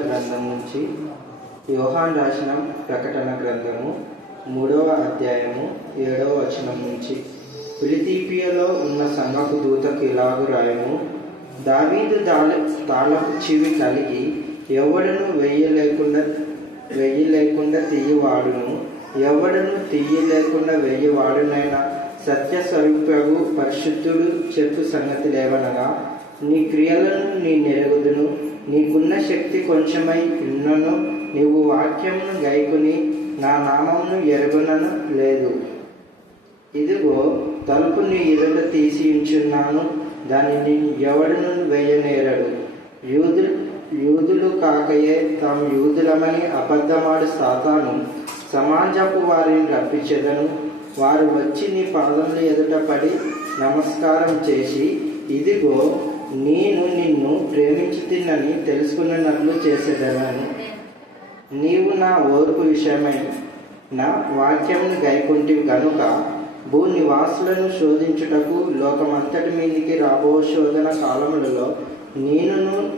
గ్రంథం నుంచి యోహాన్ రాసిన ప్రకటన గ్రంథము మూడవ అధ్యాయము ఏడవ వచనం నుంచి. ఫిలితీపియలో ఉన్న సంఘపు దూతకు ఇలాగు రాయము దావీదు దాల తాళపు చెవి కలిగి ఎవడను వెయ్యలేకుండా వెయ్యలేకుండా తీయవాడును? ఎవడను తీయలేకుండా వెయ్యవాడునైనా సత్య స్వరూపగు పరిశుద్ధుడు చెప్పు సంగతి లేవనగా నీ క్రియలను నీ నెరుగుదును. నీకున్న శక్తి కొంచెమై ఉన్నను నీవు వాక్యమును గైకుని నా నామమును ఎరుగునను లేదు. ఇదిగో తలుపు నీ ఎదుట తీసి ఉంచున్నాను దానిని ఎవడును వేయనేరడు. యూదులు యూదులు కాకయే తాము యూదులమని అబద్ధమాడు సాతాను. సమాజపు వారిని రప్పించెదను. వారు వచ్చి నీ పాదముల ఎదుట పడి నమస్కారం చేసి ఇదిగో నేను నిన్ను ప్రేమించుతున్నని తెలుసుకున్నట్లు చేసేదను నీవు నా ఓర్పు విషయమై. నా వాక్యమును గైకుంటివి గనుక భూ నివాసులను శోధించుటకు లోకమంతటి మీదికి రాబో శోధన కాలములలో నేనును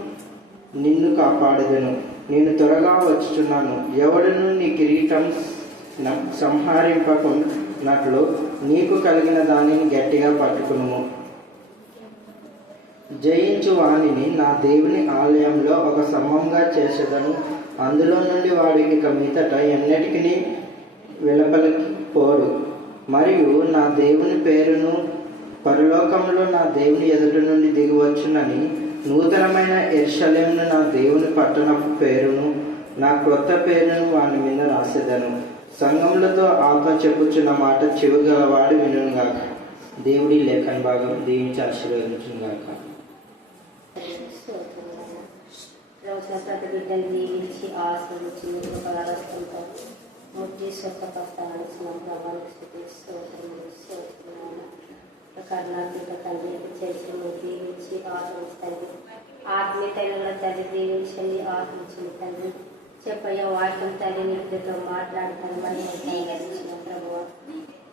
నిన్ను కాపాడదను. నేను త్వరగా వచ్చుచున్నాను. ఎవడును నీ కిరీటం సంహరింపకం నట్లు నీకు కలిగిన దానిని గట్టిగా పట్టుకును జయించు వాణిని నా దేవుని ఆలయంలో ఒక సమూహంగా చేసేదను. అందులో నుండి వాడికి ఇక మీదట ఎన్నటికి వెలుపలికి పోడు మరియు నా దేవుని పేరును పరలోకంలో నా దేవుని ఎదుటి నుండి దిగివచ్చునని నూతనమైన ఎర్షలేంను నా దేవుని పట్టణపు పేరును నా క్రొత్త పేరును వాని మీద రాసేదను. సంఘములతో ఆత్మ చెప్పుచున్న మాట చెవిగలవాడు వినుగాక దేవుడి లేఖన భాగం దీవించి ఆశీర్వదించుగాక రోజున ప్రతి బిడ్డను దీవించి ఆశ్రయించి ముందుకు పరారస్తుంటాం ముట్టి స్వస్థపస్తాను ప్రభానికి స్థుతిస్తూ కర్ణాటక తండ్రికి చేసి మీరు దీవించి ఆశ్రయిస్తుంది. ఆత్మీయతైన తల్లి దీవించండి ఆత్మించండి తండ్రి చెప్పయ్య వాక్యం తల్లి నిద్రతో మాట్లాడతాను. మరి ఇచ్చిన ప్రభు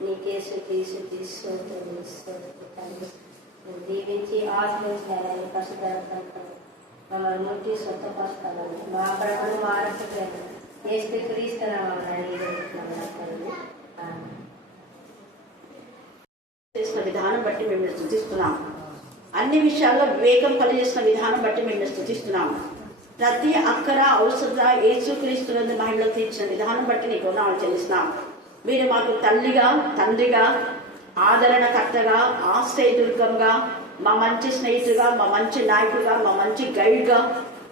నీకే శుద్ధి శుద్ధి స్తోత్రం స్తోత్రం తండ్రి దీవించి ఆశ్రయించాలని కష్టపడతాను మమ్మల్ని ముట్టి మా ప్రభను మారట్లేదు ఏ స్థితి చేసిన విధానం బట్టి మేము స్థుతిస్తున్నాం అన్ని విషయాల్లో వివేకం కలిగేసిన విధానం బట్టి మేము స్థుతిస్తున్నాం ప్రతి అక్కర ఔషధ ఏసుక్రీస్తునందు మహిళలు తీర్చిన విధానం బట్టి నీకు వందనాలు చెల్లిస్తున్నాం మీరు మాకు తల్లిగా తండ్రిగా ఆదరణకర్తగా ఆశ్రయదుర్గంగా మా మంచి స్నేహితుగా మా మంచి నాయకుడిగా మా మంచి గైడ్గా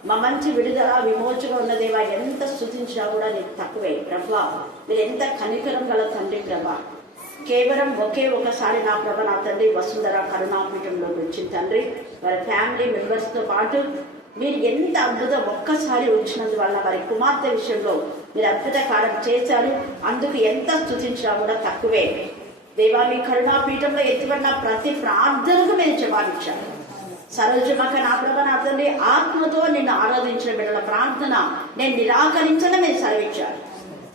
మా మంచి విడుదల విమోచన ఉన్నదేవా ఎంత స్థుతించినా కూడా నీకు తక్కువే. ప్రభా మీరు ఎంత కనికరం గల తండ్రి ప్రభా. కేవలం ఒకే ఒకసారి నా ప్రభ నా తండ్రి వసుంధర కరుణాపీఠంలో వచ్చిన తండ్రి వారి ఫ్యామిలీ మెంబర్స్తో పాటు మీరు ఎంత అద్భుతం ఒక్కసారి వచ్చినందువల్ల వారి కుమార్తె విషయంలో మీరు అద్భుత కార్యం చేశారు అందుకు ఎంత స్థుతించినా కూడా తక్కువే. దేవా మీ కరుణాపీఠంలో ఎత్తిపడిన ప్రతి ప్రార్థనకు మీరు సరోజు సరోజమక నా ప్రభ నా తండ్రి ఆత్మతో నిన్ను ఆరాధించిన బిడ్డల ప్రార్థన నేను నిరాకరించడం మీరు సెలవిచ్చారు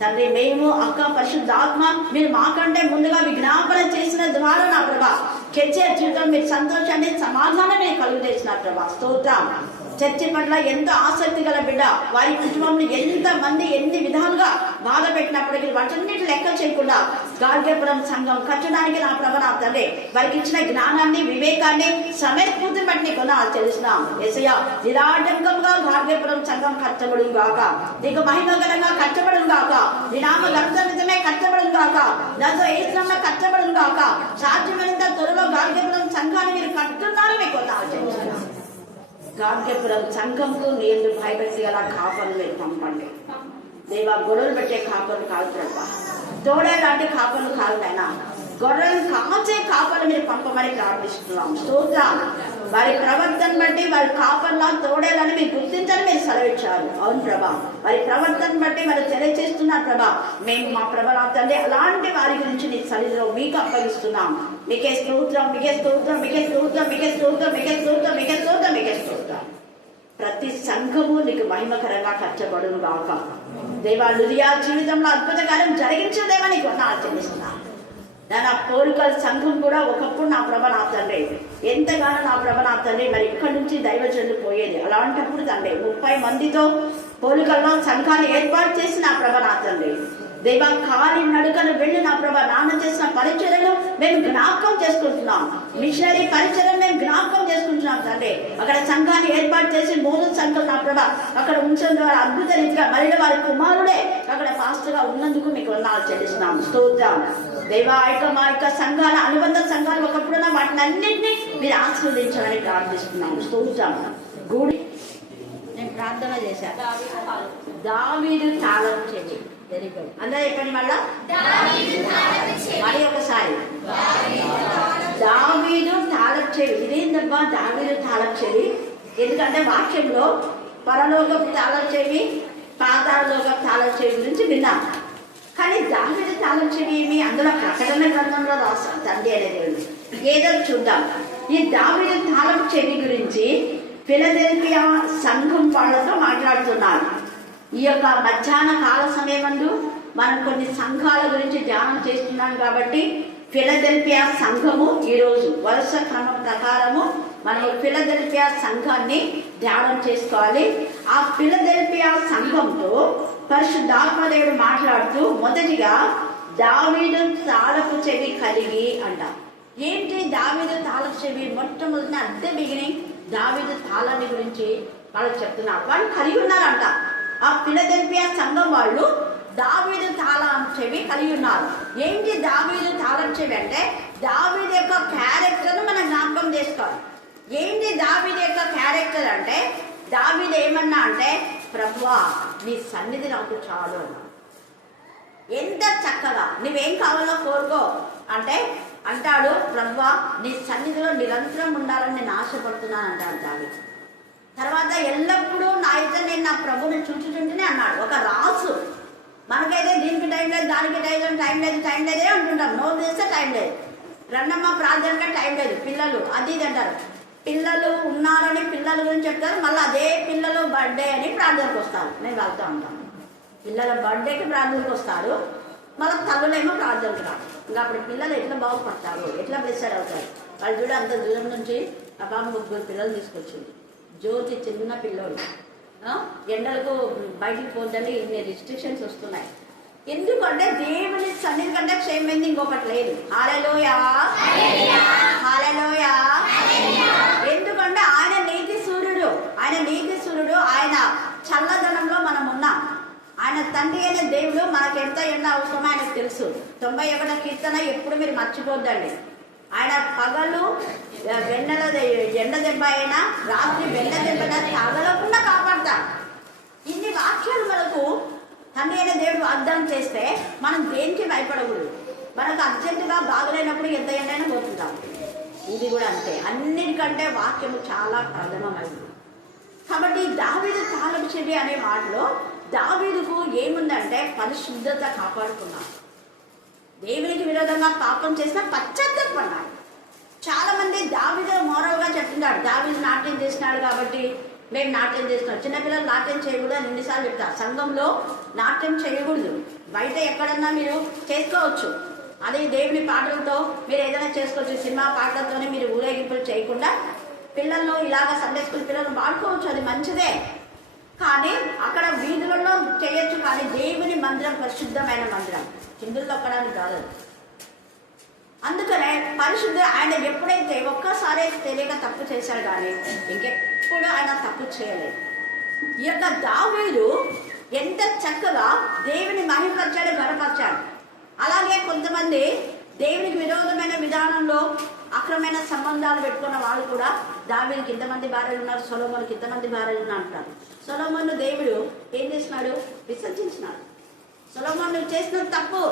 తండ్రి మేము అక్క పరిశుద్ధాత్మ మీరు మాకంటే ముందుగా విజ్ఞాపన చేసిన ద్వారా నా ప్రభా కెచ్చే జీవితం మీరు సంతోషాన్ని సమాధానమే కలుగు చేసిన ప్రభా. స్తోత్రం. చర్చి పట్ల ఎంతో ఆసక్తి గల బిడ్డ వారి కుటుంబంలో ఎంత మంది ఎన్ని విధాలుగా బాధ పెట్టినప్పటికీ వాటన్నిటి లెక్క చేయకుండా గార్గేపురం సంఘం కట్టడానికి నా ప్రభ నా తండ్రి వారికి ఇచ్చిన జ్ఞానాన్ని వివేకాన్ని సమయస్ఫూర్తిని బట్టి నీకు నా తెలుస్తున్నాం ఎసయ నిరాటంకంగా గార్గ్యపురం సంఘం కట్టబడు గాక. నీకు మహిమగరంగా కట్టబడు గాక. నినామ గంధమే కట్టబడు గాక. దాంతో ఏ శ్రమ కాక గాక. సాధ్యమైనంత త్వరలో గార్గ్యపురం సంఘాన్ని మీరు కట్టున్నారు మీకు నా గాడ్ గాంధ్యపురం సంఘంకు నేను భయపెట్టి అలా కాపర్లు మీరు పంపండి. దేవా గొడవలు పెట్టే కాపర్లు కాదు ప్రభా తోడే లాంటి కాపలు కాదు నాయన. గొర్రెలను కాచే కాపలు మీరు పంపమని ప్రార్థిస్తున్నాం స్తోత్రం వారి ప్రవర్తన బట్టి వారి కాపర్లా తోడేలని మీరు గుర్తించని మీరు సెలవిచ్చారు. అవును ప్రభా. వారి ప్రవర్తన బట్టి మరి తెలియచేస్తున్నారు ప్రభా. మేము మా ప్రభలా తండ్రి అలాంటి వారి గురించి నీ సన్నిధిలో మీకు అప్పగిస్తున్నాం. మీకే స్తోత్రం మీకే స్తోత్రం మీకే స్తోత్రం మీకే స్తోత్రం మీకే స్తోత్రం మీకే స్తోత్రం మీకే స్తోత్రం. ప్రతి సంఘము నీకు మహిమకరంగా కట్టబడును గాక. దేవా లుదియా జీవితంలో అద్భుత కార్యం జరిగించలేమని నీకు వందనాలు చెల్లిస్తున్నా. నా పోలికల సంఘం కూడా ఒకప్పుడు నా ప్రభ నా తండ్రి. ఎంతగానో నా ప్రభ నా తండ్రి మరి ఇక్కడి నుంచి దైవజనులు పోయేది. అలాంటప్పుడు తండ్రి ముప్పై మందితో పోలికల్లో సంఘాన్ని ఏర్పాటు చేసి నా ప్రభ నా తండ్రి. దేవ కాలి నడుకను వెళ్ళి నా ప్రభా. నాన్న చేసిన పరిచర్యలు మేము జ్ఞాపకం చేసుకుంటున్నాం. మిషనరీ పరిచయం మేము జ్ఞాపకం చేసుకుంటున్నాం తండ్రి. అక్కడ సంఘాన్ని ఏర్పాటు చేసి మూడు సంఘం నా ప్రభ అక్కడ ఉంచడం ద్వారా అద్భుత రీతిగా మళ్ళీ వారి కుమారుడే అక్కడ ఫాస్ట్గా ఉన్నందుకు మీకు వందనాలు చెల్లిస్తున్నాం. స్తోత్రం. దేవా యొక్క మా యొక్క సంఘాల అనుబంధ సంఘాలు ఒకప్పుడున్న వాటిని అన్నింటినీ మీరు ఆశీర్వదించాలని ప్రార్థిస్తున్నాం. స్తోత్రం. గూడి నేను ప్రార్థన చేశాను దావీదు తాళం చెవి వెరీ గుడ్ అందరూ చెప్పండి మళ్ళా. మరి ఒకసారి. దావీదు తాళం చెవి ఇదేందబ్బా? దావీదు తాళం చెవి ఎందుకంటే వాక్యంలో పరలోకపు తాళం చెవి పాతాళలోకపు చెవి గురించి విన్నాం. కానీ దావీదు తాళం చెవి ఏమి? అందులో ప్రకటన గ్రంథంలో రాస్తాం తండ్రి అనే దేవుడు. ఏదో చూద్దాం. ఈ దావీదు తాళం చెవి గురించి ఫిలదెల్ఫియా సంఘం వాళ్ళతో మాట్లాడుతున్నారు. ఈ యొక్క మధ్యాహ్న కాల సమయమందు మనం కొన్ని సంఘాల గురించి ధ్యానం చేస్తున్నాం కాబట్టి ఫిలదెల్ఫియా సంఘము ఈరోజు వరుస క్రమం ప్రకారము మనం ఫిలదెల్ఫియా సంఘాన్ని ధ్యానం చేసుకోవాలి. ఆ ఫిలదెల్ఫియా సంఘంతో పరిశుద్ధాత్మదేవుడు మాట్లాడుతూ మొదటిగా దావీదు తాలపు చెవి కలిగి అంట. ఏంటి దావీదు తాలపు చెవి? మొట్టమొదటి అద్దె బిగిని దావీదు తాళాన్ని గురించి వాళ్ళు చెప్తున్నారు వాళ్ళు కలిగి ఉన్నారంట. ఆ ఫిలదెల్ఫియా సంఘం వాళ్ళు దావీదు తాళం చెవి కలిగి ఉన్నారు. ఏంటి దావీదు తాళం చెవి అంటే? దావీదు యొక్క క్యారెక్టర్ను మనం జ్ఞాపకం చేసుకోవాలి. ఏంటి దావీదు యొక్క క్యారెక్టర్ అంటే? దావీదు ఏమన్నా అంటే ప్రభువా నీ సన్నిధి నాకు చాలు ఎంత చక్కగా నువ్వేం కావాలో కోరుకో అంటే అంటాడు ప్రభువా నీ సన్నిధిలో నిరంతరం ఉండాలని నేను ఆశపడుతున్నాను అంటాడు దావీదు. తర్వాత ఎల్లప్పుడూ నా ఇద్దరు నేను నా ప్రభుని చూచుచుంటేనే అన్నాడు. ఒక రాసు మనకైతే దీనికి టైం లేదు దానికి టైం లేదు టైం లేదు టైం లేదే అంటుంటాం నో చేస్తే టైం లేదు. రన్నమ్మ ప్రార్థనగా టైం లేదు. పిల్లలు అది ఇది అంటారు. పిల్లలు ఉన్నారని పిల్లల గురించి చెప్తారు. మళ్ళీ అదే పిల్లలు బర్త్డే అని ప్రార్థనకు వస్తారు. నేను వెళ్తూ ఉంటాను. పిల్లల బర్త్డేకి ప్రార్థనకు వస్తారు. మళ్ళీ తల్లులేమో ప్రార్థనకు రాదు ఇంకా అప్పుడు పిల్లలు ఎట్లా బాగుపడతారు? ఎట్లా బ్లెస్సర్ అవుతారు? వాళ్ళు చూడ అంత దూరం నుంచి అబ్బా ముగ్గురు పిల్లలు తీసుకొచ్చింది. జ్యోతి చిన్న పిల్లోడు. ఎండలకు బయటికి పోద్దని ఇన్ని రిస్ట్రిక్షన్స్ వస్తున్నాయి. ఎందుకంటే దేవుని సన్నిధి కంటే క్షేమైంది ఇంకొకటి లేదు. హాలలోయా హాలలోయా ఎందుకంటే ఆయన నీతి సూర్యుడు. ఆయన నీతి సూర్యుడు ఆయన చల్లదనంలో మనం ఉన్నాం. ఆయన తండ్రి అయిన దేవుడు మనకు ఎంత ఎండ అవసరమో ఆయనకు తెలుసు. తొంభై ఒకటో కీర్తన ఎప్పుడు మీరు మర్చిపోద్దండి. ఆయన పగలు వెన్నెల దె- ఎండ దెబ్బ అయినా రాత్రి వెన్న దెబ్బ తగలకుండా కాపాడతాడు ఇన్ని వాక్యాలు మనకు తండ్రి అయిన దేవుడు అర్థం చేస్తే మనం దేనికి భయపడకూడదు? మనకు అర్జెంటుగా బాగలేనప్పుడు ఎంత ఎండైనా పోతుంటాం. ఇది కూడా అంతే. అన్నిటికంటే వాక్యము చాలా ప్రథమమైనది. కాబట్టి దావీదు తాళం చెవి అనే మాటలో దావీదుకు ఏముందంటే పరిశుద్ధత కాపాడుకున్నాం దేవునికి విరోధంగా పాపం చేసిన పశ్చాత్తాపడ్డాడు చాలా మంది దావీదు మోరల్గా చెప్తున్నాడు దావీదు నాట్యం చేసినాడు కాబట్టి మేము నాట్యం చేస్తున్నాం. చిన్నపిల్లలు నాట్యం చేయకూడదు అని ఎన్నిసార్లు చెప్తారు. సంఘంలో నాట్యం చేయకూడదు. బయట ఎక్కడన్నా మీరు చేసుకోవచ్చు. అదే దేవుని పాటలతో మీరు ఏదైనా చేసుకోవచ్చు. సినిమా పాటలతోనే మీరు ఊరేగింపులు చేయకుండా పిల్లలను ఇలాగ సండే స్కూల్ పిల్లలను వాడుకోవచ్చు. అది మంచిదే. కానీ అక్కడ వీధులలో చేయొచ్చు కానీ దేవుని మందిరం పరిశుద్ధమైన మందిరం. హిందువులు అక్కడ కాదు. అందుకనే పరిశుద్ధ ఆయన ఎప్పుడైతే ఒక్కసారి తెలియక తప్పు చేశాడు కానీ ఇంకెప్పుడు ఆయన తప్పు చేయలేదు. ఈ యొక్క దావీదు ఎంత చక్కగా దేవుని మహిమపరిచాడు గనపరిచాడు అలాగే కొంతమంది దేవునికి విరోధమైన విధానంలో అక్రమైన సంబంధాలు పెట్టుకున్న వాళ్ళు కూడా దావీనికి ఇంతమంది భార్యలు ఉన్నారు సొలోమోనికి ఇంతమంది భార్యలు ఉన్నారు అంటారు సొలోమోను దేవుడు ఏం చేసినాడు? విసర్జించినాడు. సొలమోను చేసిన తప్పు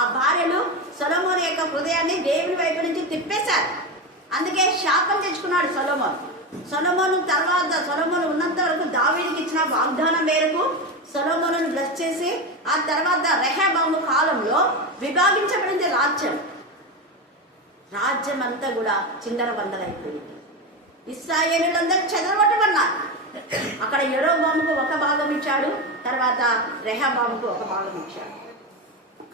ఆ భార్యలు సొలోమోన్ యొక్క హృదయాన్ని దేవుని వైపు నుంచి తిప్పేశారు. అందుకే శాపం తెచ్చుకున్నాడు సొలోమోన్. సొలమోను తర్వాత సొలమోను ఉన్నంత వరకు దావీడికి ఇచ్చిన వాగ్దానం మేరకు సొలమోనును బ్లస్ చేసి ఆ తర్వాత రెహబాము కాలంలో విభాగించబడింది రాజ్యం. రాజ్యం అంతా కూడా చిందర బందరైపోయింది ఇస్రాయేలులందరూ చెదరగొట్టమన్నారు. అక్కడ ఎరోబాముకు ఒక భాగం ఇచ్చాడు తర్వాత రెహాబాంబుకు ఒక భాగం ఇచ్చాడు.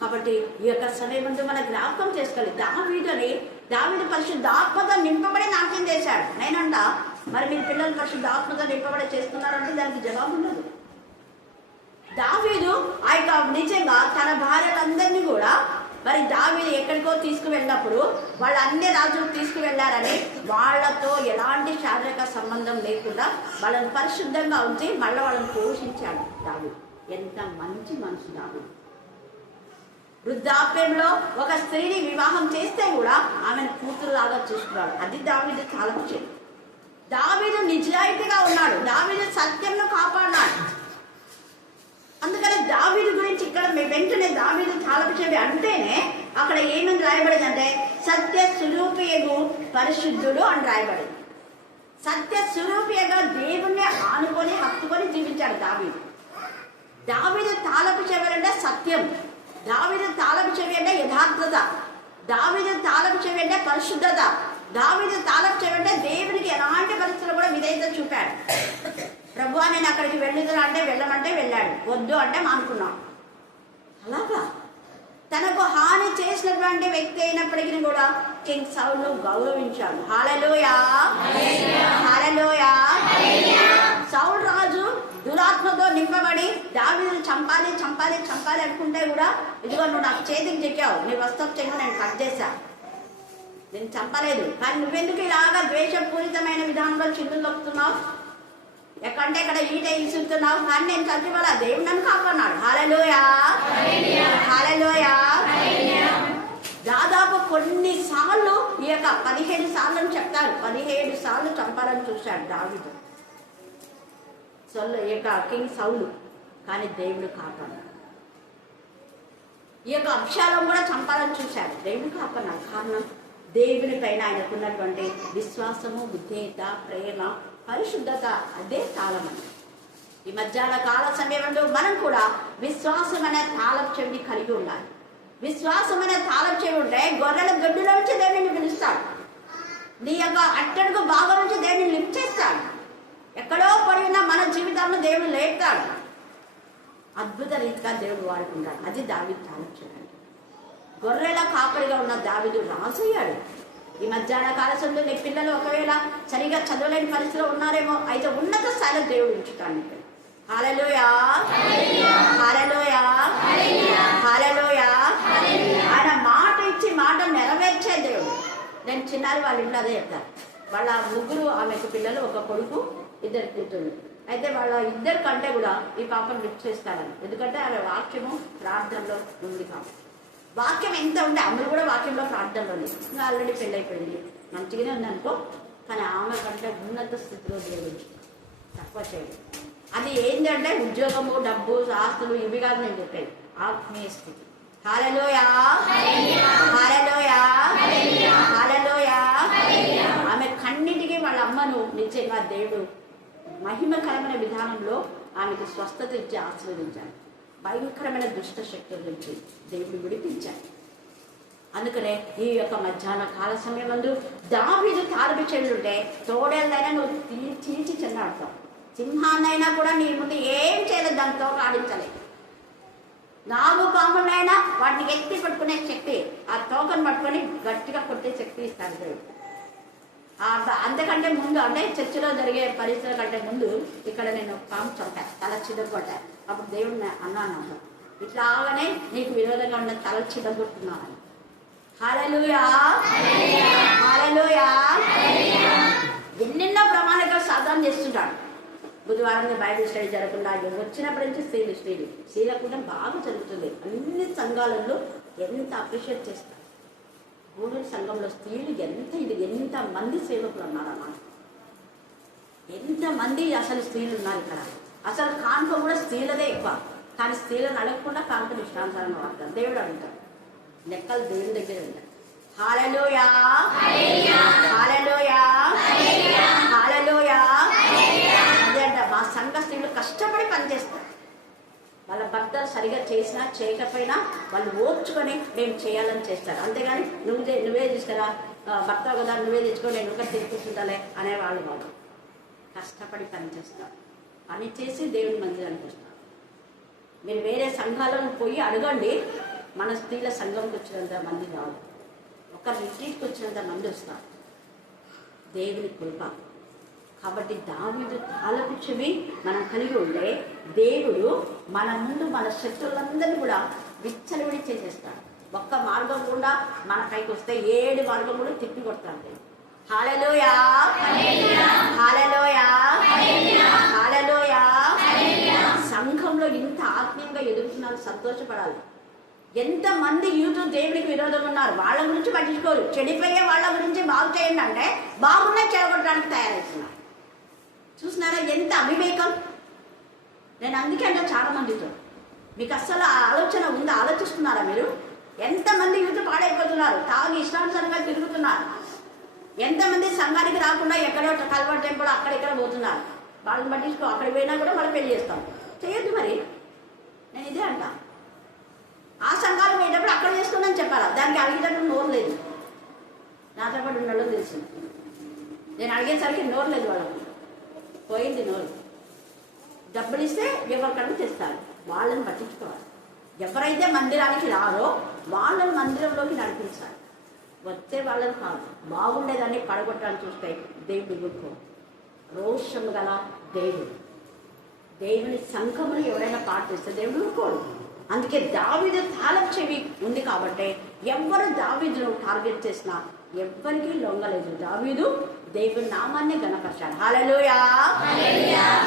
కాబట్టి ఈ యొక్క సమయం ముందు మన జ్ఞాపకం చేసుకోవాలి. దావీడుని దావీడు పరిశుద్ధాత్మతో నింపబడి నాట్యం చేశాడు. నేనంట మరి మీరు పిల్లలు పరిశుద్ధాత్మతో నింపబడి చేస్తున్నారంటే దానికి జవాబు ఉండదు. దావీదు ఆ యొక్క నిజంగా తన భార్యలందరినీ కూడా మరి దావీదు ఎక్కడికో తీసుకువెళ్ళినప్పుడు వాళ్ళ అన్ని రాజులు తీసుకువెళ్ళారని వాళ్ళతో ఎలాంటి శారీరక సంబంధం లేకుండా వాళ్ళని పరిశుద్ధంగా ఉంచి మళ్ళీ వాళ్ళని పోషించాడు దావి ఎంత మంచి మనసు దావి వృద్ధాప్యంలో ఒక స్త్రీని వివాహం చేస్తే కూడా ఆమెను కూతురులాగా చూసుకున్నాడు. అది దావీదు చాలా విషయం దావీదు నిజాయితీగా ఉన్నాడు. దావీదు సత్యంను కాపాడినాడు. అందుకని దావీదు గురించి ఇక్కడ మేము వెంటనే దావీదు చాలా విషయం అంటేనే అక్కడ ఏమని రాయబడిందంటే సత్య స్వరూపియగు పరిశుద్ధుడు అని రాయబడింది. సత్య స్వరూపియగా దేవుణ్ణి ఆనుకొని హత్తుకొని జీవించాడు దావీదు. దావీదు తాలపు చెవి అంటే సత్యం. దావీదు తాలపు చెవి అంటే యథార్థత. దావీదు తాలపు చెవి అంటే పరిశుద్ధత. దావీదు తాలపు చెవి అంటే దేవునికి ఎలాంటి పరిస్థితులు కూడా విధేయత చూపాడు. ప్రభు నేను అక్కడికి వెళ్ళుదురా అంటే వెళ్ళమంటే వద్దు అంటే మానుకున్నాం అలాగా? తనకు హాని చేసినటువంటి వ్యక్తి అయినప్పటికీ కూడా కింగ్ సౌలు గౌరవించాడు. హాలలోయా హాలలోయా సౌల్ రాజు దురాత్మతో నింపబడి దావిని చంపాలి చంపాలి చంపాలి అనుకుంటే కూడా ఇదిగో నువ్వు నాకు చేతికి చెక్కావు. నీ వస్త్రం చెక్కు నేను కట్ చేశా. నేను చంపలేదు. కానీ నువ్వెందుకు ఇలాగా ద్వేషపూరితమైన విధానంలో చిందులు తొక్కుతున్నావు? ఎక్కడంటే ఇక్కడ ఈట ఇసురుతున్నావు కానీ నేను చచ్చిపోలే దేవుడు నన్ను కాపాడినాడు. హాలలోయా హాలలోయా దాదాపు కొన్ని సార్లు ఈ యొక్క పదిహేడు సార్లు అని చెప్తారు. పదిహేడు సార్లు చంపాలని చూశాడు దావిడు సొల్లు ఈ యొక్క కింగ్ సౌలు కానీ దేవుడు కాపాడు ఈ యొక్క అంశాలను కూడా చంపాలని చూశాడు. దేవుడు కాపాడు కారణం దేవుని పైన ఆయనకున్నటువంటి విశ్వాసము బుద్ధిత ప్రేమ పరిశుద్ధత అదే తాళమని ఈ మధ్యాహ్న కాల సమయంలో మనం కూడా విశ్వాసం అనే తాళం చెవిని కలిగి ఉండాలి. విశ్వాసం అనే తాళం చెవి ఉంటే గొర్రెల గడ్డులో నుంచి దేవుని పిలుస్తాడు. నీ యొక్క అట్టడుగు భాగం నుంచి దేవుని లిఫ్ట్ చేస్తాడు. ఎక్కడో పడిన మన జీవితంలో దేవుడు లేపుతాడు. అద్భుత రీతిగా దేవుడు వాడుకుంటాడు. అది దావిది తాళం చెవి గొర్రెల కాపరిగా ఉన్న దావిదు రాజయ్యాడు. ఈ మధ్యాహ్న కాల సమయంలో నీ పిల్లలు ఒకవేళ సరిగా చదవలేని పరిస్థితిలో ఉన్నారేమో అయితే ఉన్నత స్థాయిలో దేవుడు ఉంచుతాను హాలలోయా. హాలలోయా. హాలలోయా. ఆయన మాట ఇచ్చి మాట నెరవేర్చే దేవుడు. నేను చిన్నారి వాళ్ళు ఇంట్లో అదే చెప్తాను వాళ్ళ ముగ్గురు ఆమెకు పిల్లలు ఒక కొడుకు ఇద్దరు కూతుళ్ళు అయితే వాళ్ళ ఇద్దరు కంటే కూడా ఈ పాపను లిఫ్ట్ చేస్తారని ఎందుకంటే ఆమె వాక్యము ప్రార్థనలో ఉంది కాబట్టి. వాక్యం ఎంత ఉంటే అమ్మలు కూడా వాక్యంలో ప్రార్థనలో ఉంది ఇంకా ఆల్రెడీ పెళ్ళైపోయింది. మంచిగానే ఉంది అనుకో కానీ ఆమె కంటే ఉన్నత స్థితిలో దేవుడు తక్కువ చేయడు. అది ఏంటంటే ఉద్యోగము డబ్బు ఆస్తులు ఇవి కాదు నేను చెప్పేది. ఆత్మీయ స్థితి. హాలలోయా హాలలోయా హాలలోయా ఆమె కన్నిటికీ వాళ్ళ అమ్మను నిజంగా దేవుడు మహిమకరమైన విధానంలో ఆమెకు స్వస్థత ఇచ్చి ఆశీర్వదించాను భయంకరమైన దుష్ట శక్తుల నుంచి దేవుడు విడిపించాడు అందుకనే ఈ యొక్క మధ్యాహ్న కాల సమయమందు దావీదు తారబి చెల్లుంటే తోడేళ్ళైనా నువ్వు తీర్చి చీల్చి చిన్నాడుతావు. సింహాన్నైనా కూడా నీ ముందు ఏం చేయలేదు దానితో ఆడించలేదు నాలుగు పాములైనా వాటిని ఎత్తి పట్టుకునే శక్తి ఆ తోకను పట్టుకొని గట్టిగా కొట్టే శక్తి ఇస్తాడు దేవుడు. అంతకంటే ముందు అంటే చర్చిలో జరిగే పరిస్థితుల కంటే ముందు ఇక్కడ నేను పాము చంపా. తల చిదగొట్టా అప్పుడు దేవుడిని అన్నాను నాకు ఇట్లాగనే నీకు విరోధంగా ఉన్న తల చిదగొట్టున్నాను హాలలుయా హాలలుయా ఎన్నెన్నో ప్రమాణిక సాధన చేస్తుంటాడు. బుధవారం బైబిల్ స్టడీ జరగకుండా వచ్చినప్పటి నుంచి స్త్రీలు స్త్రీలు స్త్రీల కూడా బాగా జరుగుతుంది అన్ని సంఘాలలో ఎంత అప్రిషియేట్ చేస్తారు గూడూరు సంఘంలో స్త్రీలు ఎంత ఇది ఎంత మంది సేవకులు ఉన్నారన్నమాట ఎంతమంది అసలు స్త్రీలు ఉన్నారు ఇక్కడ? అసలు కానుక కూడా స్త్రీలదే ఎక్కువ. కానీ స్త్రీలను అడగకుండా కానుకలు ఇష్టానుసారంగా వాడతారు. దేవుడు అడుగుతారు లెక్కలు దేవుని దగ్గర ఉంటారు హాలలోయా! హాలలోయా! హాలలోయా! అదే అంట మా సంఘ స్త్రీలు కష్టపడి పనిచేస్తారు. వాళ్ళ భర్తలు సరిగా చేసినా చేయకపోయినా వాళ్ళు ఓర్చుకొని మేము చేయాలని చేస్తారు. అంతేగాని నువ్వు నువ్వే తీసుకురా భర్త కదా నువ్వే తెచ్చుకో నేను ఇంకా తిరుగుతుంటాలే అనేవాళ్ళు వాళ్ళు కష్టపడి పని చేస్తారు పని చేసి దేవుని మందిరానికి వస్తారు. మీరు వేరే సంఘాలను పోయి అడగండి మన స్త్రీల సంఘంకి వచ్చినంత మంది రావు ఒక రిట్రీట్కి వచ్చినంత మంది వస్తారు. దేవుని కృప. కాబట్టి దావీదు తాళపు చెవి మనం కలిగి ఉంటే దేవుడు మన ముందు మన శత్రువులందరినీ కూడా విచ్చలవిడి చేసేస్తాడు. ఒక్క మార్గం కూడా మన పైకి వస్తే ఏడు మార్గం కూడా తిప్పి కొడతాడు హాలలోయా హాలలోయా హాలలోయా సంఘంలో ఇంత ఆత్మీయంగా ఎదుగుతున్నారు సంతోషపడాలి. ఎంతమంది యూత్ దేవుడికి విరోధం ఉన్నారు వాళ్ళ గురించి పట్టించుకోరు. చెడిపోయే వాళ్ళ గురించి బాగు చేయండి అంటే బాగున్నా చెడగొట్టడానికి తయారవుతున్నారు. చూసినారా ఎంత అవివేకం నేను అందుకే అంటే చాలా మందితో మీకు అస్సలు ఆ ఆలోచన ఉందా? ఆలోచిస్తున్నారా మీరు? ఎంతమంది యూత్ పాడైపోతున్నారు? తాగి ఇష్టానుసారంగా తిరుగుతున్నారు. ఎంతమంది సంఘానికి రాకుండా ఎక్కడో కల్వర్ టెంపుల్ అక్కడ ఇక్కడ పోతున్నారు. వాళ్ళని పట్టించుకో అక్కడ పోయినా కూడా వాళ్ళు పెళ్ళి చేస్తాం. చేయొద్దు మరి. నేను ఇదే అంటా. ఆ సంఘాలు పోయేటప్పుడు అక్కడ చేసుకుందని చెప్పాలా? దానికి అడిగేటప్పుడు నోరు లేదు. నాతో పాటు ఉండడం తెలుసు నేను అడిగేసరికి నోరు లేదు వాళ్ళకి. పోయింది నోరు. డబ్బులు ఇస్తే ఎవరికన్నా తెస్తారు. వాళ్ళని పట్టించుకోవాలి. ఎవరైతే మందిరానికి రారో వాళ్ళని మందిరంలోకి నడిపించాలి. వస్తే వాళ్ళని కాదు బాగుండేదాన్ని పడగొట్టాలని చూస్తే దేవుడు గుర్తు రోషం గల దేవుడు. దేవుని సంఘములు ఎవరైనా పాటిస్తే దేవుడు ఊరుకోడు. అందుకే దావీదు తాళం చెవి ఉంది కాబట్టి ఎవ్వరు దావీదును టార్గెట్ చేసినా ఎవ్వరికి లొంగలేదు దావీదు దేవుని నామాన్ని గణపరిచాడు హాలలోయా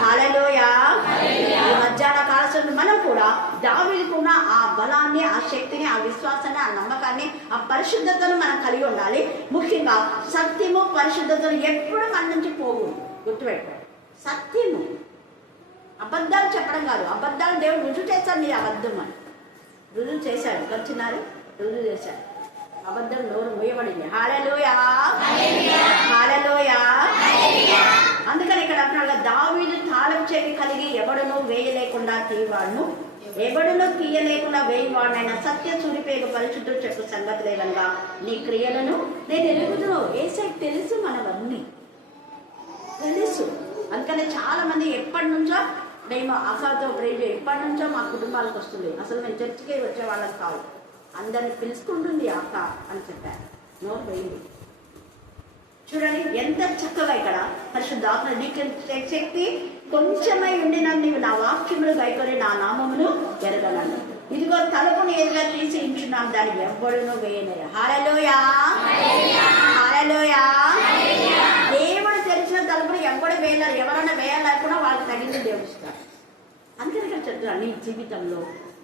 హాలలోయా మధ్యాహ్న కాలశంలో మనం కూడా దావీదుకున్న ఆ బలాన్ని ఆ శక్తిని ఆ విశ్వాసాన్ని ఆ నమ్మకాన్ని ఆ పరిశుద్ధతను మనం కలిగి ఉండాలి. ముఖ్యంగా సత్యము పరిశుద్ధతను ఎప్పుడు మన నుంచి పోవు. గుర్తుపెట్టాడు సత్యము. అబద్ధాలు చెప్పడం కాదు. అబద్ధాలు దేవుడు రుజువు చేస్తాడు నీ అబద్ధం అని. రుజువు చేశాడు. వచ్చినారు రుజువు చేశాడు. అబద్ధం నోరు మూయబడింది. హాలలోయా హాలలోయా అందుకని ఇక్కడ అంటున్నాడు దావీదు తాళం చేతి కలిగి ఎవడును వేయలేకుండా తీవాడును ఎవడును తీయలేకుండా వేయవాడినైనా సత్య చూడిపేగ పరిశుద్ధుడు చెప్పు సంగతి లేదంగా నీ క్రియలను నేను ఎరుగుదును. వేసే తెలుసు మనవన్నీ. తెలుసు. అందుకనే చాలా మంది ఎప్పటి నుంచో మేము అక్కతో ప్రేమ ఎప్పటి నుంచో మా కుటుంబాలకు వస్తుంది. అసలు మేము చర్చికి వచ్చే వాళ్ళకి కావు అందరిని పిలుచుకుంటుంది అక్క అని చెప్పారు. నోరు పోయింది. చూడండి ఎంత చక్కగా ఇక్కడ పరిశుద్ధాత్మ నీకు శక్తి కొంచెమై ఉండిన నీవు నా వాక్యములు గైకొని నా నామమును ఎరగలను. ఇదిగో తలుపుని ఎదుగా తీసి ఇంచున్నాం దాన్ని ఎవ్వడును వేయలేరు. హాలలోయా! దేవుడు తెరిచిన తలుపుని ఎవ్వడు వేయలేరు. ఎవరైనా వేయాలనుకున్నా వాళ్ళకి దేవుడు ఇస్తారు అందుకని ఇక్కడ చెప్తున్నాను నీ జీవితంలో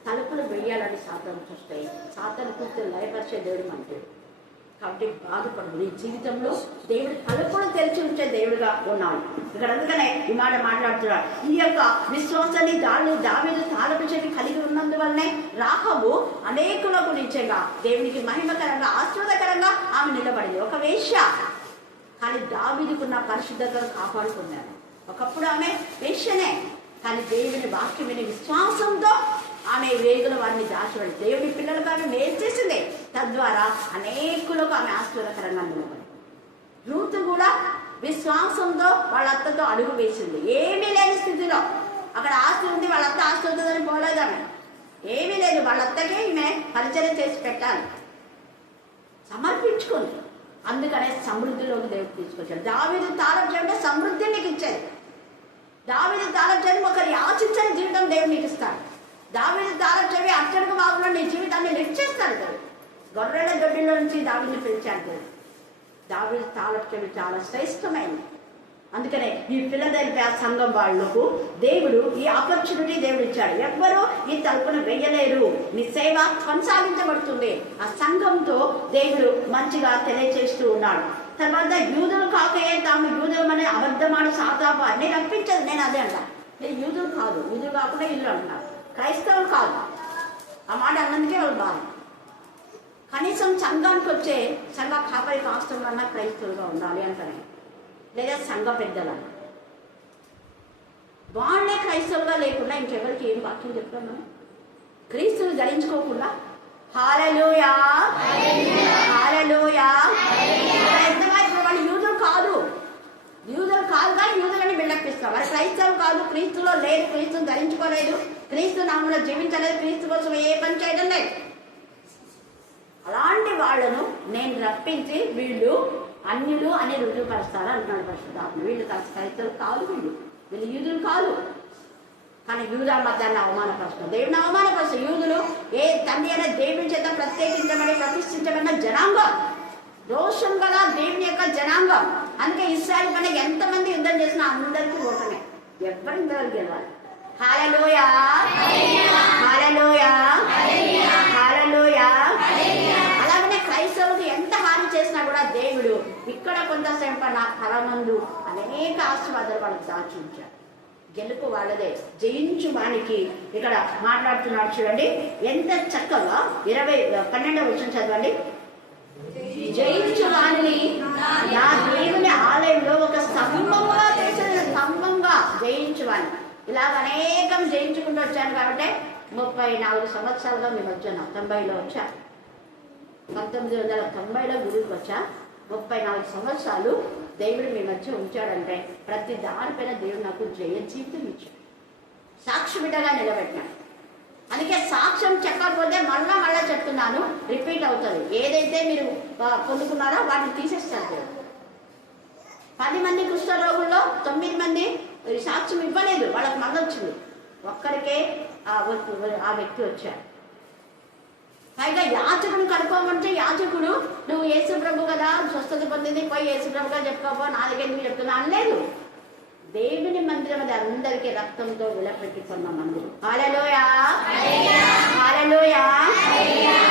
తలుపులు వేయాలని సాధన చూస్తే సాధన కూర్చొని లయపరిచే దేవుడు మనకి. కాబట్టి బాధపడదు నీ జీవితంలో దేవుడు తలుపులు తెరిచి ఉంచే దేవుడుగా ఉన్నాడు ఇక్కడ అందుకనే ఈ మాట మాట్లాడుతున్నాడు. ఈ యొక్క విశ్వాసాన్ని దాళ్ళు దావేది తాలపు చెవి కలిగి ఉన్నందువల్లనే రాహవు అనేకులకు నిజంగా దేవునికి మహిమకరంగా ఆశ్వాదకరంగా ఆమె నిలబడింది. ఒక వేష కానీ దావీదుకున్న పరిశుద్ధతను కాపాడుకున్నాడు. ఒకప్పుడు ఆమె వేషనే కానీ దేవుని వాక్యం విని విశ్వాసంతో ఆమె వేగుల వారిని దాచబడి దేవుడి పిల్లలకు ఆమె మేలు చేసింది. తద్వారా అనేకులకు ఆమె ఆశ్చర్యకరంగా నిలబడి రూతు కూడా విశ్వాసంతో వాళ్ళ అత్తతో అడుగు వేసింది. ఏమీ లేని స్థితిలో అక్కడ ఆస్తి ఉంది వాళ్ళ అత్త ఆస్తి ఉంటుందని పోలేదు ఆమె. ఏమీ లేదు వాళ్ళ అత్తకే ఈమె పరిచయం చేసి పెట్టాలి. సమర్పించుకుంది. అందుకనే సమృద్ధిలోకి దేవుడు తీసుకొచ్చాడు. దావిదు తాళం చేయడం సమృద్ధి నీకు ఇచ్చేది. దావిదు తాళం చేయడం ఒకరి ఆశించని జీవితం దేవుడు నీకు ఇస్తాడు. దావిని దారం చెవి అర్చనకు బాబులో నీ జీవితాన్ని లిఫ్ట్ చేస్తాడు దేవుడు గొర్రెల దొడ్డిలో నుంచి దావిని పిలిచాడు దేవుడు దావీదు తాళపు చెవి చాలా శ్రేష్టమైంది అందుకనే ఈ ఫిలదెల్ఫియా సంఘం వాళ్ళకు దేవుడు ఈ ఆపర్చునిటీ దేవుడు ఇచ్చాడు. ఎవ్వరూ ఈ తలుపును వెయ్యలేరు నీ సేవ కొనసాగించబడుతుంది. ఆ సంఘంతో దేవుడు మంచిగా తెలియచేస్తూ ఉన్నాడు. తర్వాత యూదులు కాకయే తాము యూదులమనే అబద్ధమాడు సాతాపు. అన్ని రప్పించదు నేను అదే అంట. నేను యూదులు కాదు యూదులు కాకుండా ఇల్లు అంటున్నారు. క్రైస్తవులు కాదు. ఆ మాట అన్నందుకే వాళ్ళు బాధ. కనీసం సంఘానికి వచ్చే సంఘ కాపరి కాస్తంలో క్రైస్తవులుగా ఉండాలి అంటారు. లేదా సంఘ పెద్దల వాళ్ళే క్రైస్తవులుగా లేకుండా ఇంకెవరికి ఏం వాక్యం చెప్తాం మనం? క్రీస్తులు ధరించుకోకుండా హాలలోయా హాలలోయా ఎంతగా ఇప్పుడు వాళ్ళు యూదులు కాదు. యూదులు కాదు కానీ యూదులని బిల్డప్పిస్తారు వాళ్ళు క్రైస్తవులు కాదు క్రీస్తులో లేదు క్రీస్తుని ధరించుకోలేదు క్రీస్తు నామంలో జీవించలేదు క్రీస్తు కోసం ఏ పని చేయడం లేదు. అలాంటి వాళ్ళను నేను రప్పించి వీళ్ళు అన్యులు అని రుజువుపరుస్తారు అంటున్నాడు పరిశుద్ధాత్మ. వీళ్ళు క్రైస్తవులు కాదు వీళ్ళు. వీళ్ళు యూదులు కాదు. కానీ యూదా మతాన్ని అవమానపరుస్తారు దేవుని అవమానపరుస్తారు యూదులు ఏ తండ్రి అయినా దేవుని చేత ప్రత్యేకించబడి ప్రతిష్ఠించబడిన జనాంగం. దోషం గల దేవుని యొక్క జనాంగం. అందుకే ఇస్రాయల్ పైన ఎంతమంది యుద్ధం చేసినా అందరికీ ఓటమే. ఎవరి గెలవాలి? హాలలోయ. హాలలోయ. హాలలోయ. అలాగనే క్రైస్తవులకు ఎంత హాని చేసినా కూడా దేవుడు ఇక్కడ కొంత కొంతసేపు నా తలమందు అనేక ఆశీర్వాదాలు వాళ్ళకి దాచి ఉంచారు గెలుపు వాళ్ళదే. జయించు వానికి ఇక్కడ మాట్లాడుతున్నాడు చూడండి. ఎంత చక్కగా ఇరవై పన్నెండవ వచ్చిన చదవండి. జయించు వాణిని నా దేవుని ఆలయంలో ఒక స్తంభము చేసిన స్తంభంగా జయించు వాణి ఇలాగ అనేకం జయించుకుంటూ వచ్చాను కాబట్టి ముప్పై నాలుగు సంవత్సరాలుగా మేము వచ్చాను. తొంభైలో వచ్చా. పంతొమ్మిది వందల తొంభైలో గుడికి వచ్చా. ముప్పై నాలుగు సంవత్సరాలు దేవుడు మీ మధ్య ఉంచాడంటే ప్రతి దానిపైన దేవుడు నాకు జయ జీవితం ఇచ్చాడు. సాక్షి బిడ్డగా నిలబెట్టినాడు అందుకే సాక్ష్యం చెప్పకపోతే మళ్ళా మళ్ళా చెప్తున్నాను రిపీట్ అవుతుంది. ఏదైతే మీరు పొందుకున్నారో వాటిని తీసేస్తారు పది మంది కుష్ఠరోగుల్లో తొమ్మిది మంది ఈ సాక్ష్యం ఇవ్వలేదు. వాళ్ళకి మళ్ళీ వచ్చింది. ఒక్కరికే ఆ వ్యక్తి- ఆ వ్యక్తి వచ్చాడు. పైగా యాచకుడు కనుక్కోమంటే యాచకుడు నువ్వు యేసుప్రభు కదా స్వస్థత పొందింది పోయి యేసుప్రభుగా చెప్పుకోపో నా నువ్వు చెప్తున్నా అనలేదు. దేవుని మందిరం అది అందరికీ రక్తంతో విలపెట్టుకున్న మందిరం హాలలోయా! హాలలోయా!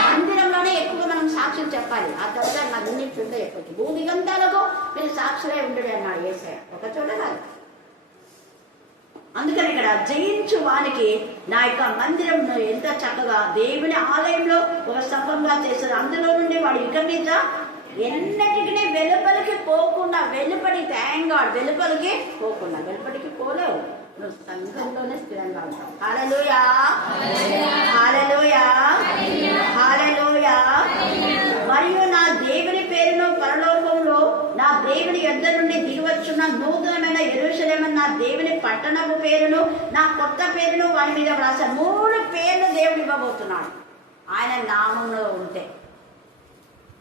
మందిరంలోనే ఎక్కువ మనం సాక్షులు చెప్పాలి. ఆ తర్వాత అన్నింటిలో చెప్పచ్చు భూదిగంతాలకు మీరు సాక్షులే ఉండడు అన్నాడు ఏసే ఒక చోట అందుకని ఇక్కడ జయించు వానికి నా యొక్క మందిరం ఎంత చక్కగా దేవుని ఆలయంలో ఒక స్తంభంగా చేశారు. అందులో నుండి వాడు ఇక మీద ఎన్నటికీ వెలుపలికి పోకుండా వెలుపడి థ్యాంగాడ్ వెలుపలికి పోకుండా వెలుపలికి పోలేవు. నువ్వు సంఘంలోనే స్థిరంగా ఉంటావు. హాలలోయా హాలలోయా హాలలోయా మరియు నా దేవుని పేరును పరలోకంలో నా దేవుని యొద్ద నుండి దిగివచ్చున్న నూతనమైన ఎరుషలేమని నా దేవుని పట్టణపు పేరును నా కొత్త పేరును వారి మీద వ్రాసాను మూడు పేర్లు దేవుడు ఇవ్వబోతున్నాడు. ఆయన నామంలో ఉంటే.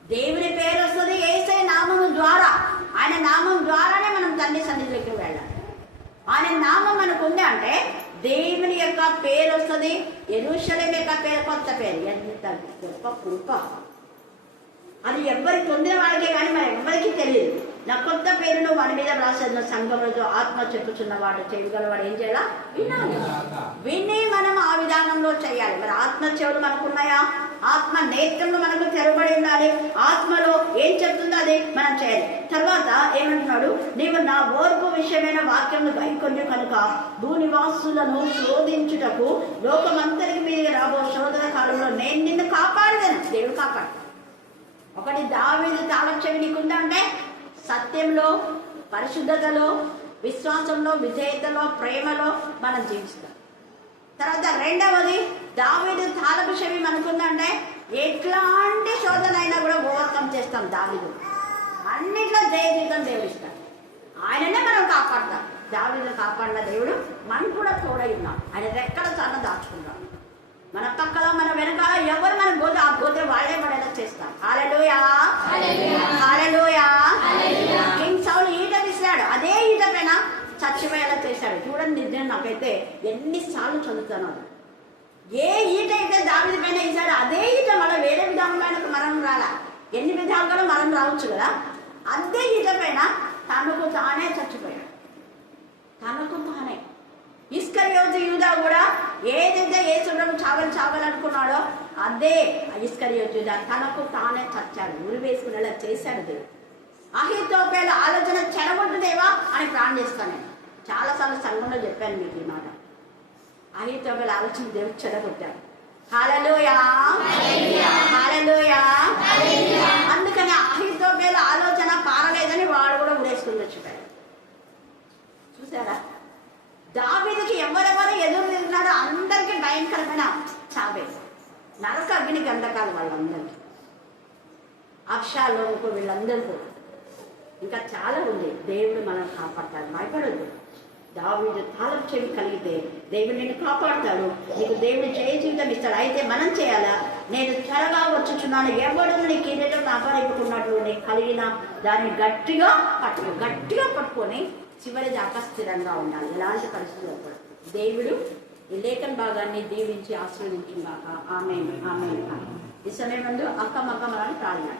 దేవుని పేరు వస్తుంది ఏసై నామం ద్వారా. ఆయన నామం ద్వారానే మనం తండ్రి సన్నిధిలోకి వెళ్ళాలి. ఆయన నామం మనకు ఉంది అంటే దేవుని యొక్క పేరు వస్తుంది ఎరుషలేం యొక్క పేరు కొత్త పేరు. ఎంత గొప్ప కృప. అది ఎవరి పొందిన వాళ్ళకే కానీ మరి ఎవరికి తెలియదు. నా కొత్త పేరును వాడి మీద వ్రాసిన సంఘములతో ఆత్మ చెప్పుచున్న వాడు చేయగలవాడు ఏం చేయాలా? వినాలి విని మనం ఆ విధానంలో చేయాలి. మరి ఆత్మ చెవులు మనకు ఉన్నాయా ఆత్మ నేత్రంలో మనకు తెరబడి ఉండాలి. ఆత్మలో ఏం చెప్తుందో అది మనం చేయాలి. తర్వాత ఏమంటున్నాడు? నీవు నా ఓర్పు విషయమైన వాక్యములు గైకొన్ని కనుక భూనివాసులను శోధించుటకు లోకమంతరికి మీద రాబో శోధన కాలంలో నేను నిన్ను కాపాడదాను దేవుడు కాపాడు. ఒకటి దావేది తాళక్షమి నీకుందా అంటే సత్యంలో పరిశుద్ధతలో విశ్వాసంలో విధేయతలో ప్రేమలో మనం జీవిస్తాం తర్వాత రెండవది దావీదు తాళపు చెవి మనకుందంటే ఎట్లాంటి శోధన అయినా కూడా ఓవర్కమ్ చేస్తాం దావీదు. అన్నిట్లో జయ జీవితం ఆయననే మనం కాపాడతాం. దావీదు కాపాడిన దేవుడు మనం కూడా తోడై ఉన్నాం. ఆయన రెక్కల చాలా దాచుకుంటాం. మన పక్కల మన వెనకాల ఎవరు మనం గోత ఆ గోత్ర వాళ్ళే పడేలా చేస్తాం. హాలలోయా హాలలోయా కింగ్ సౌలు ఈట తీసాడు అదే ఈట పైన చచ్చిపోయేలా చేశాడు. చూడండి నిజం నాకైతే ఎన్నిసార్లు చదువుతాను. ఏ ఈట అయితే దావిది పైన వేసాడు అదే ఈట మళ్ళీ వేరే విధానమైన మరణం రాలా. ఎన్ని విధాలుగా మరణం రావచ్చు కదా. అదే ఈట పైన తనకు తానే చచ్చిపోయాడు. తనకు తానే. ఇస్కరియోతు యూదా కూడా ఏదైతే ఏ చూడడం చావలు చావాలనుకున్నాడో అదే ఇస్కరియోతు యూదా తనకు తానే చచ్చాడు ఉరి వేసుకునేలా చేశాడు దేవుడు. అహితోపేల ఆలోచన చెడగొట్టుదేవా అని ప్రాణం చేస్తాను. నేను చాలాసార్లు సంఘంలో చెప్పాను మీకు ఈ మాట. అహితోపేల ఆలోచన దేవుడు చెడగొట్టాడు. హాలలోయా హాలలోయా అందుకని అహితోపేల ఆలోచన పారలేదని వాడు కూడా ఉరేసుకుని వచ్చిపోయాడు చూసారా దావీదుకి ఎవరెవరు ఎదురు తిరిగినారో అందరికీ భయంకరమైన చావే నరక అగ్ని గంధకాలు వాళ్ళందరికీ అక్షాలోకు వీళ్ళందరికీ ఇంకా చాలా ఉంది. దేవుడు మనం కాపాడతాడు. భయపడద్దు. దావీదు తాళం చెవి కలిగితే దేవుడు నేను కాపాడతాడు. నీకు దేవుడు జయ జీవితం ఇస్తాడు. అయితే మనం చేయాలా? నేను త్వరగా వచ్చుచున్నాను. ఎవడు నీ కిరీటం అపరిపుకున్నట్లు నీకు కలిగిన దాన్ని గట్టిగా పట్టుకో. గట్టిగా పట్టుకొని చివరి దాకా స్థిరంగా ఉండాలి. ఎలాంటి పరిస్థితుల్లో కూడా దేవుడు ఈ లేఖన భాగాన్ని దీవించి ఆశీర్వదించుగాక. ఆమె ఆమె ఈ సమయం ముందు అక్క మక్కమలని ప్రార్థన